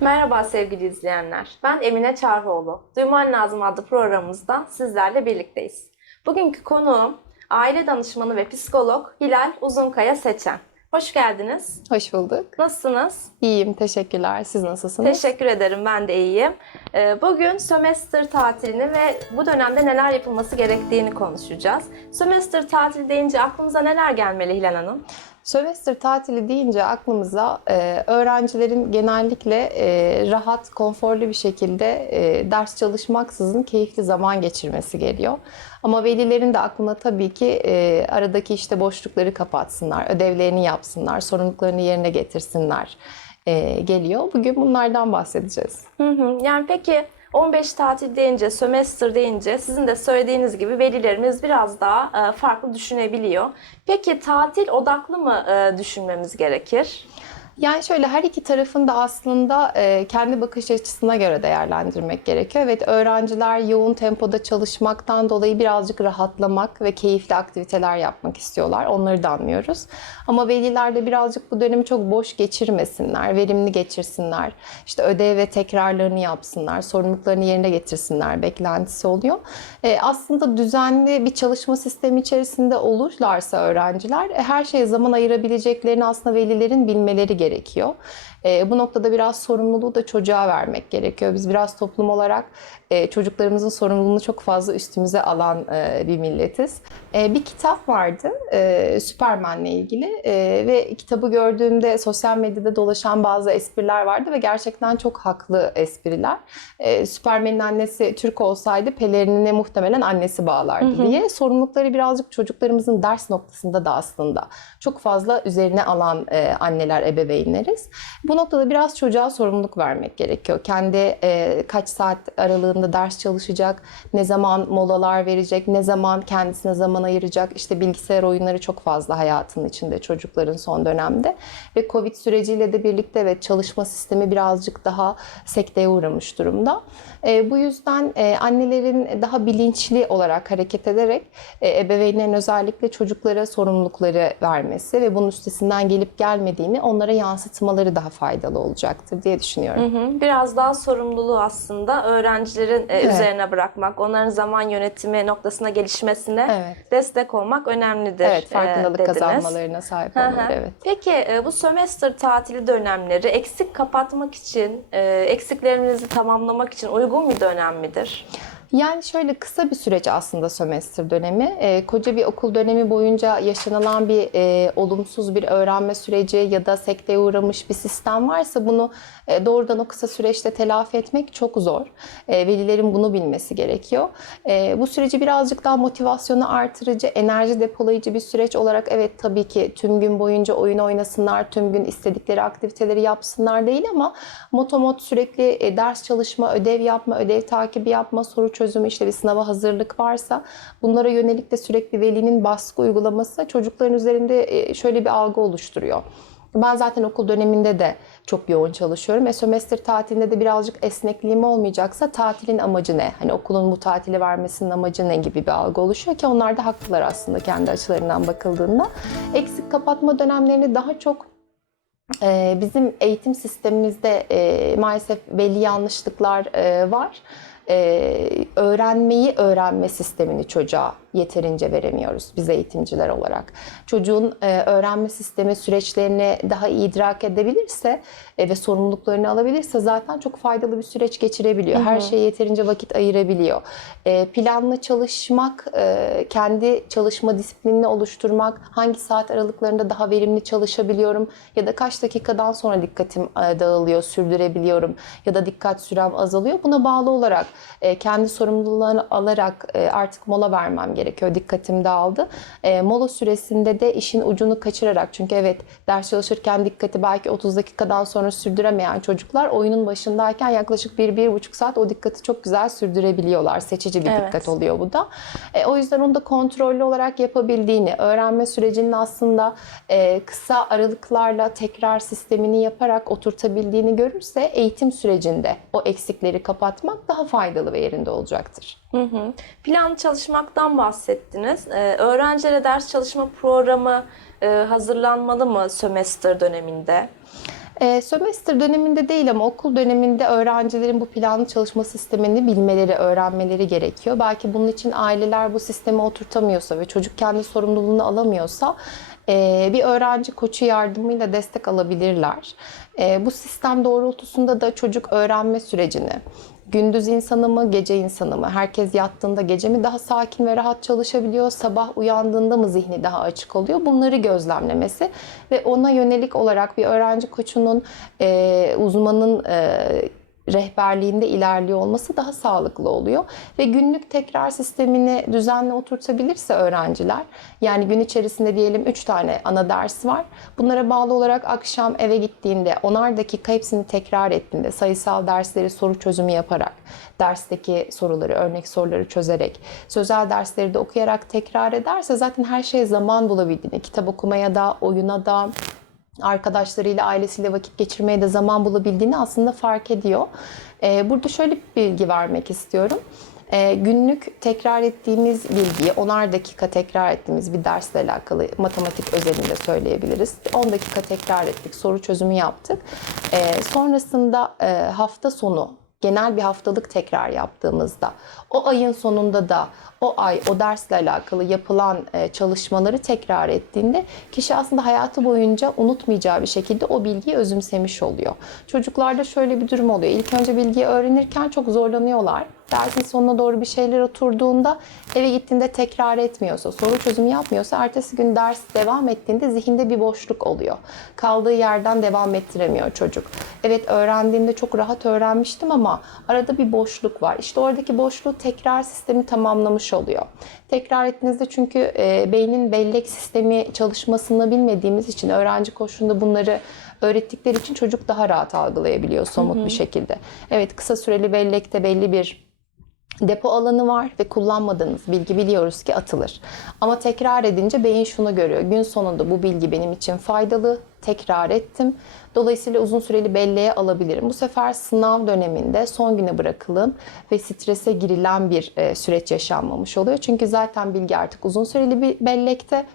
Merhaba sevgili izleyenler. Ben Emine Çarhoğlu. Duyman Lazım adlı programımızda sizlerle birlikteyiz. Bugünkü konuğum aile danışmanı ve psikolog Hilal Uzunkaya Seçen. Hoş geldiniz. Hoş bulduk. Nasılsınız? İyiyim, teşekkürler. Siz nasılsınız? Teşekkür ederim. Ben de iyiyim. Ee, Bugün sömestr tatilini ve bu dönemde neler yapılması gerektiğini konuşacağız. Sömestr tatili deyince aklınıza neler gelmeli Hilal Hanım? Sömestr tatili deyince aklımıza e, öğrencilerin genellikle e, rahat, konforlu bir şekilde e, ders çalışmaksızın keyifli zaman geçirmesi geliyor. Ama velilerin de aklına tabii ki e, aradaki işte boşlukları kapatsınlar, ödevlerini yapsınlar, sorumluluklarını yerine getirsinler e, geliyor. Bugün bunlardan bahsedeceğiz. Hı hı. Yani peki 15 tatil deyince, sömestr deyince sizin de söylediğiniz gibi velilerimiz biraz daha e, farklı düşünebiliyor. Peki tatil odaklı mı e, düşünmemiz gerekir? Yani şöyle her iki tarafın da aslında e, kendi bakış açısına göre değerlendirmek gerekiyor. Evet öğrenciler yoğun tempoda çalışmaktan dolayı birazcık rahatlamak ve keyifli aktiviteler yapmak istiyorlar. Onları da anlıyoruz. Ama veliler de birazcık bu dönemi çok boş geçirmesinler, verimli geçirsinler. İşte ödev ve tekrarlarını yapsınlar, sorumluluklarını yerine getirsinler beklentisi oluyor. E, aslında düzenli bir çalışma sistemi içerisinde olurlarsa öğrenciler e, her şeye zaman ayırabileceklerini aslında velilerin bilmeleri gerekiyor gerekiyor. E, bu noktada biraz sorumluluğu da çocuğa vermek gerekiyor. Biz biraz toplum olarak e, çocuklarımızın sorumluluğunu çok fazla üstümüze alan e, bir milletiz. E, bir kitap vardı e, Superman'le ilgili e, ve kitabı gördüğümde sosyal medyada dolaşan bazı espriler vardı ve gerçekten çok haklı espriler. E, Superman'in annesi Türk olsaydı pelerinine muhtemelen annesi bağlardı diye. Sorumlulukları birazcık çocuklarımızın ders noktasında da aslında çok fazla üzerine alan e, anneler, ebeveynleriz. Bu noktada biraz çocuğa sorumluluk vermek gerekiyor. Kendi e, kaç saat aralığında ders çalışacak, ne zaman molalar verecek, ne zaman kendisine zaman ayıracak. İşte bilgisayar oyunları çok fazla hayatının içinde çocukların son dönemde. Ve Covid süreciyle de birlikte ve çalışma sistemi birazcık daha sekteye uğramış durumda. E, bu yüzden e, annelerin daha bilinçli olarak hareket ederek e, ebeveynlerin özellikle çocuklara sorumlulukları vermesi ve bunun üstesinden gelip gelmediğini onlara yansıtmaları daha faydalı olacaktır diye düşünüyorum. Hı hı. Biraz daha sorumluluğu aslında öğrencilerin e, Evet. üzerine bırakmak, onların zaman yönetimi noktasına gelişmesine Evet. destek olmak önemlidir. Evet, e, farkındalık dediniz. kazanmalarına sahip olmaları. Evet. Peki e, bu sömestr tatili dönemleri eksik kapatmak için, e, eksiklerinizi tamamlamak için uygun bir dönem midir? Yani şöyle kısa bir süreç aslında sömestr dönemi. Ee, koca bir okul dönemi boyunca yaşanılan bir e, olumsuz bir öğrenme süreci ya da sekteye uğramış bir sistem varsa bunu e, doğrudan o kısa süreçte telafi etmek çok zor. E, velilerin bunu bilmesi gerekiyor. E, bu süreci birazcık daha motivasyonu artırıcı, enerji depolayıcı bir süreç olarak evet tabii ki tüm gün boyunca oyun oynasınlar, tüm gün istedikleri aktiviteleri yapsınlar değil ama motomot sürekli e, ders çalışma, ödev yapma, ödev takibi yapma, soru çözümü, işte bir sınava hazırlık varsa bunlara yönelik de sürekli velinin baskı uygulaması çocukların üzerinde e, şöyle bir algı oluşturuyor. Ben zaten okul döneminde de çok yoğun çalışıyorum. E sömestr tatilinde de birazcık esnekliğim olmayacaksa tatilin amacı ne? Hani okulun bu tatili vermesinin amacı ne gibi bir algı oluşuyor ki onlar da haklılar aslında kendi açılarından bakıldığında. Eksik kapatma dönemlerini daha çok ee, bizim eğitim sistemimizde e, maalesef veli yanlışlıklar e, var. Öğrenmeyi öğrenme sistemini çocuğa yeterince veremiyoruz biz eğitimciler olarak. Çocuğun e, öğrenme sistemi süreçlerini daha iyi idrak edebilirse e, ve sorumluluklarını alabilirse zaten çok faydalı bir süreç geçirebiliyor. Her şeye yeterince vakit ayırabiliyor. E, planlı çalışmak, kendi çalışma disiplinini oluşturmak, hangi saat aralıklarında daha verimli çalışabiliyorum ya da kaç dakikadan sonra dikkatim dağılıyor, sürdürebiliyorum ya da dikkat sürem azalıyor. Buna bağlı olarak kendi sorumluluğunu alarak artık mola vermem gerekiyor. Dikkatim dağıldı. E, mola süresinde de işin ucunu kaçırarak çünkü evet ders çalışırken dikkati belki 30 dakikadan sonra sürdüremeyen çocuklar oyunun başındayken yaklaşık 1-1,5 saat o dikkati çok güzel sürdürebiliyorlar. Seçici bir Evet. dikkat oluyor bu da. E, o yüzden onu da kontrollü olarak yapabildiğini, öğrenme sürecinin aslında e, kısa aralıklarla tekrar sistemini yaparak oturtabildiğini görürse eğitim sürecinde o eksikleri kapatmak daha faydalı ve yerinde olacaktır. Hı hı. Planlı çalışmaktan bahsettiniz. Ee, öğrencilere ders çalışma programı e, hazırlanmalı mı sömestr döneminde? E, sömestr döneminde değil ama okul döneminde öğrencilerin bu planlı çalışma sistemini bilmeleri, öğrenmeleri gerekiyor. Belki bunun için aileler bu sistemi oturtamıyorsa ve çocuk kendi sorumluluğunu alamıyorsa e, bir öğrenci koçu yardımıyla destek alabilirler. E, bu sistem doğrultusunda da çocuk öğrenme sürecini, gündüz insanı mı, gece insanı mı, herkes yattığında gece mi daha sakin ve rahat çalışabiliyor, sabah uyandığında mı zihni daha açık oluyor, bunları gözlemlemesi ve ona yönelik olarak bir öğrenci koçunun, e, uzmanın e, rehberliğinde ilerliyor olması daha sağlıklı oluyor. Ve günlük tekrar sistemini düzenli oturtabilirse öğrenciler, yani gün içerisinde diyelim 3 tane ana ders var. Bunlara bağlı olarak akşam eve gittiğinde onar dakika hepsini tekrar ettiğinde sayısal dersleri soru çözümü yaparak, dersteki soruları, örnek soruları çözerek, sözel dersleri de okuyarak tekrar ederse zaten her şeye zaman bulabildiğini, kitap okumaya da, oyuna da, arkadaşlarıyla, ailesiyle vakit geçirmeye de zaman bulabildiğini aslında fark ediyor. Ee, burada şöyle bir bilgi vermek istiyorum. Ee, günlük tekrar ettiğimiz bilgiyi, onar dakika tekrar ettiğimiz bir dersle alakalı matematik özelinde söyleyebiliriz. 10 dakika tekrar ettik, soru çözümü yaptık. Ee, sonrasında e, hafta sonu genel bir haftalık tekrar yaptığımızda o ayın sonunda da o ay o dersle alakalı yapılan e, çalışmaları tekrar ettiğinde kişi aslında hayatı boyunca unutmayacağı bir şekilde o bilgiyi özümsemiş oluyor. Çocuklarda şöyle bir durum oluyor. İlk önce bilgiyi öğrenirken çok zorlanıyorlar. Dersin sonuna doğru bir şeyler oturduğunda eve gittiğinde tekrar etmiyorsa, soru çözümü yapmıyorsa ertesi gün ders devam ettiğinde zihinde bir boşluk oluyor. Kaldığı yerden devam ettiremiyor çocuk. Evet öğrendiğimde çok rahat öğrenmiştim ama arada bir boşluk var. İşte oradaki boşluğu tekrar sistemi tamamlamış oluyor. Tekrar ettiğinizde çünkü e, beynin bellek sistemi çalışmasını bilmediğimiz için öğrenci koşulunda bunları öğrettikleri için çocuk daha rahat algılayabiliyor somut bir şekilde. Evet kısa süreli bellekte belli bir depo alanı var ve kullanmadığınız bilgi biliyoruz ki atılır. Ama tekrar edince beyin şunu görüyor. Gün sonunda bu bilgi benim için faydalı. Tekrar ettim. Dolayısıyla uzun süreli belleğe alabilirim. Bu sefer sınav döneminde son güne bırakılın ve strese girilen bir e, süreç yaşanmamış oluyor. Çünkü zaten bilgi artık uzun süreli bir bellekte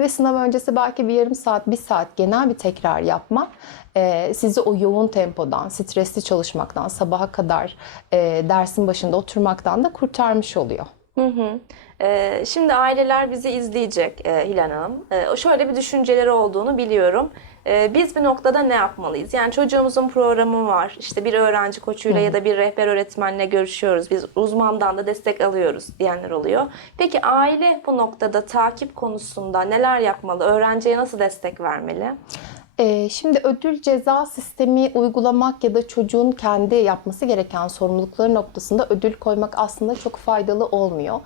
ve sınav öncesi belki bir yarım saat, bir saat genel bir tekrar yapmak e, sizi o yoğun tempodan, stresli çalışmaktan, sabaha kadar e, dersin başında oturmaktan da kurtarmış oluyor. Hı hı. Ee, şimdi aileler bizi izleyecek e, Hilal Hanım. Ee, şöyle bir düşünceleri olduğunu biliyorum. Ee, biz bir noktada ne yapmalıyız? Yani çocuğumuzun programı var. İşte bir öğrenci koçuyla ya da bir rehber öğretmenle görüşüyoruz. Biz uzmandan da destek alıyoruz diyenler oluyor. Peki aile bu noktada takip konusunda neler yapmalı? Öğrenciye nasıl destek vermeli? Ee, Şimdi ödül ceza sistemi uygulamak ya da çocuğun kendi yapması gereken sorumlulukları noktasında ödül koymak aslında çok faydalı olmuyor.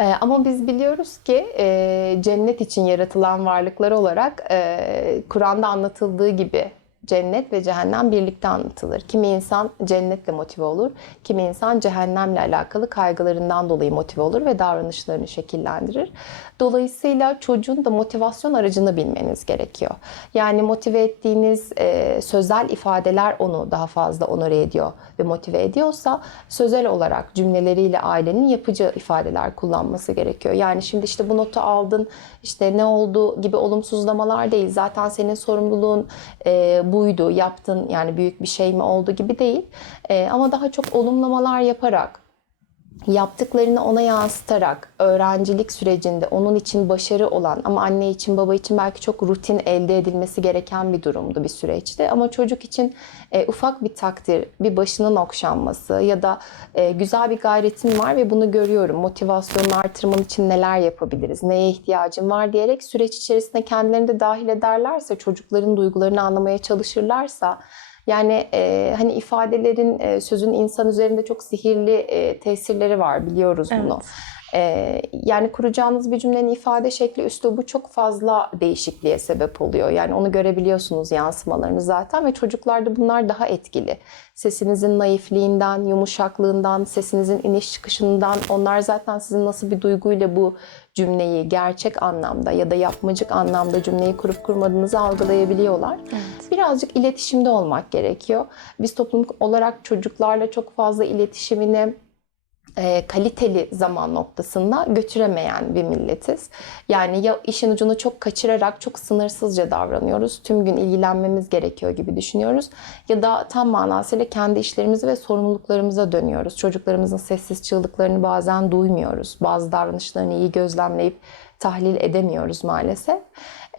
Ee, Ama biz biliyoruz ki e, cennet için yaratılan varlıklar olarak e, Kur'an'da anlatıldığı gibi cennet ve cehennem birlikte anlatılır. Kimi insan cennetle motive olur, kimi insan cehennemle alakalı kaygılarından dolayı motive olur ve davranışlarını şekillendirir. Dolayısıyla çocuğun da motivasyon aracını bilmeniz gerekiyor. Yani motive ettiğiniz e, sözel ifadeler onu daha fazla onore ediyor ve motive ediyorsa sözel olarak cümleleriyle ailenin yapıcı ifadeler kullanması gerekiyor. Yani şimdi işte bu notu aldın, işte ne oldu gibi olumsuzlamalar değil. Zaten senin sorumluluğun e, buydu, yaptın yani büyük bir şey mi oldu gibi değil. E, ama daha çok olumlamalar yaparak yaptıklarını ona yansıtarak öğrencilik sürecinde onun için başarı olan ama anne için baba için belki çok rutin elde edilmesi gereken bir durumdu bir süreçti. Ama çocuk için e, ufak bir takdir, bir başının okşanması ya da e, güzel bir gayretin var ve bunu görüyorum. Motivasyonunu artırman için neler yapabiliriz, neye ihtiyacın var diyerek süreç içerisinde kendilerini de dahil ederlerse, çocukların duygularını anlamaya çalışırlarsa yani e, hani ifadelerin, e, sözün insan üzerinde çok sihirli e, tesirleri var biliyoruz bunu. E, yani kuracağınız bir cümlenin ifade şekli, üslubu çok fazla değişikliğe sebep oluyor. Yani onu görebiliyorsunuz yansımalarını zaten ve çocuklarda bunlar daha etkili. Sesinizin naifliğinden, yumuşaklığından, sesinizin iniş çıkışından onlar zaten sizin nasıl bir duyguyla bu cümleyi gerçek anlamda ya da yapmacık anlamda cümleyi kurup kurmadığınızı algılayabiliyorlar. Birazcık iletişimde olmak gerekiyor. Biz toplum olarak çocuklarla çok fazla iletişimini e, kaliteli zaman noktasında götüremeyen bir milletiz. Yani ya işin ucunu çok kaçırarak çok sınırsızca davranıyoruz. Tüm gün ilgilenmemiz gerekiyor gibi düşünüyoruz. Ya da tam manasıyla kendi işlerimizi ve sorumluluklarımıza dönüyoruz. Çocuklarımızın sessiz çığlıklarını bazen duymuyoruz. Bazı davranışlarını iyi gözlemleyip tahlil edemiyoruz maalesef.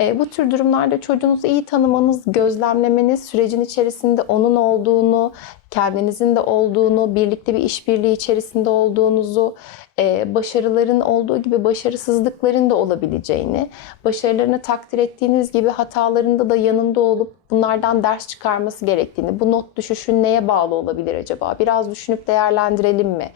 E, bu tür durumlarda çocuğunuzu iyi tanımanız, gözlemlemeniz, sürecin içerisinde onun olduğunu, kendinizin de olduğunu, birlikte bir işbirliği içerisinde olduğunuzu, e, başarıların olduğu gibi başarısızlıkların da olabileceğini, başarılarını takdir ettiğiniz gibi hatalarında da yanında olup bunlardan ders çıkarması gerektiğini, bu not düşüşün neye bağlı olabilir acaba? Biraz düşünüp değerlendirelim mi?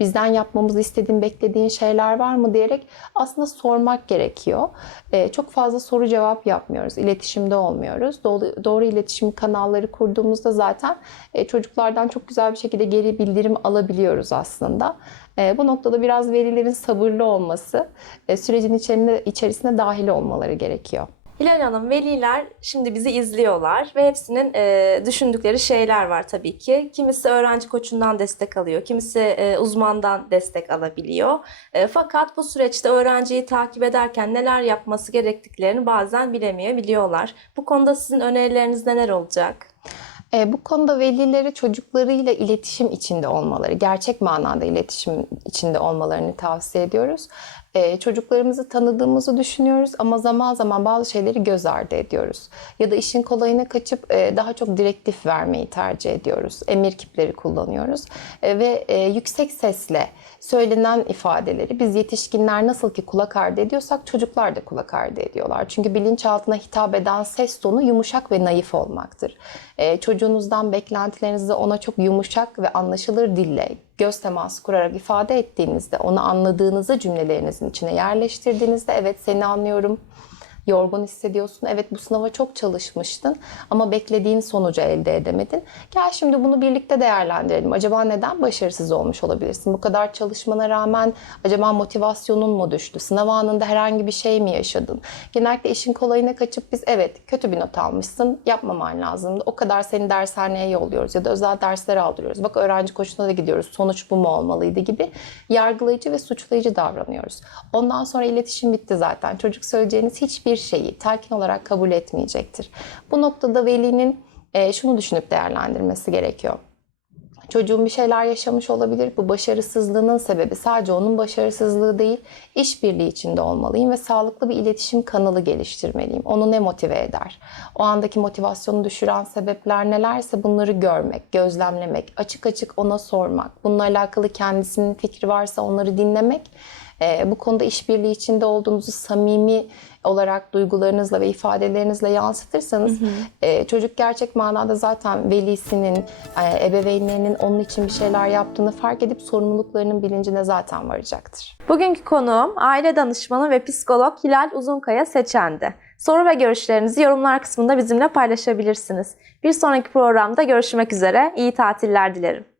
Bizden yapmamızı istediğin, beklediğin şeyler var mı diyerek aslında sormak gerekiyor. Ee, çok fazla soru cevap yapmıyoruz, iletişimde olmuyoruz. Doğru, iletişim kanalları kurduğumuzda zaten e, çocuklardan çok güzel bir şekilde geri bildirim alabiliyoruz aslında. E, bu noktada biraz velilerin sabırlı olması, e, sürecin içerisine, içerisine dahil olmaları gerekiyor. Hilal Hanım, veliler şimdi bizi izliyorlar ve hepsinin e, düşündükleri şeyler var tabii ki. Kimisi öğrenci koçundan destek alıyor, kimisi e, uzmandan destek alabiliyor. E, fakat bu süreçte öğrenciyi takip ederken neler yapması gerektiklerini bazen bilemeyebiliyorlar. Bu konuda sizin önerileriniz neler olacak? E, bu konuda velileri çocuklarıyla iletişim içinde olmaları, gerçek manada iletişim içinde olmalarını tavsiye ediyoruz. E, çocuklarımızı tanıdığımızı düşünüyoruz ama zaman zaman bazı şeyleri göz ardı ediyoruz. Ya da işin kolayına kaçıp e, daha çok direktif vermeyi tercih ediyoruz. Emir kipleri kullanıyoruz E, ve e, yüksek sesle söylenen ifadeleri biz yetişkinler nasıl ki kulak ardı ediyorsak çocuklar da kulak ardı ediyorlar. Çünkü bilinçaltına hitap eden ses tonu yumuşak ve naif olmaktır. Çocuğunuzdan beklentilerinizi ona çok yumuşak ve anlaşılır dille göz teması kurarak ifade ettiğinizde, onu anladığınızı cümlelerinizin içine yerleştirdiğinizde evet seni anlıyorum, yorgun hissediyorsun. Evet bu sınava çok çalışmıştın ama beklediğin sonucu elde edemedin. Gel şimdi bunu birlikte değerlendirelim. Acaba neden başarısız olmuş olabilirsin? Bu kadar çalışmana rağmen acaba motivasyonun mu düştü? Sınav anında herhangi bir şey mi yaşadın? Genellikle işin kolayına kaçıp biz evet kötü bir not almışsın yapmaman lazımdı. O kadar seni dershaneye yolluyoruz ya da özel dersler aldırıyoruz. Bak öğrenci koçuna da gidiyoruz. Sonuç bu mu olmalıydı gibi yargılayıcı ve suçlayıcı davranıyoruz. Ondan sonra iletişim bitti zaten. Çocuk söyleyeceğiniz hiçbir şeyi telkin olarak kabul etmeyecektir. Bu noktada velinin e, şunu düşünüp değerlendirmesi gerekiyor. Çocuğum bir şeyler yaşamış olabilir. Bu başarısızlığının sebebi sadece onun başarısızlığı değil, işbirliği içinde olmalıyım ve sağlıklı bir iletişim kanalı geliştirmeliyim. Onu ne motive eder? O andaki motivasyonu düşüren sebepler nelerse bunları görmek, gözlemlemek, açık açık ona sormak, bununla alakalı kendisinin fikri varsa onları dinlemek e, bu konuda işbirliği içinde olduğunuzu samimi olarak duygularınızla ve ifadelerinizle yansıtırsanız e, çocuk gerçek manada zaten velisinin, e, ebeveynlerinin onun için bir şeyler yaptığını fark edip sorumluluklarının bilincine zaten varacaktır. Bugünkü konuğum aile danışmanı ve psikolog Hilal Uzunkaya Seçendi. Soru ve görüşlerinizi yorumlar kısmında bizimle paylaşabilirsiniz. Bir sonraki programda görüşmek üzere. İyi tatiller dilerim.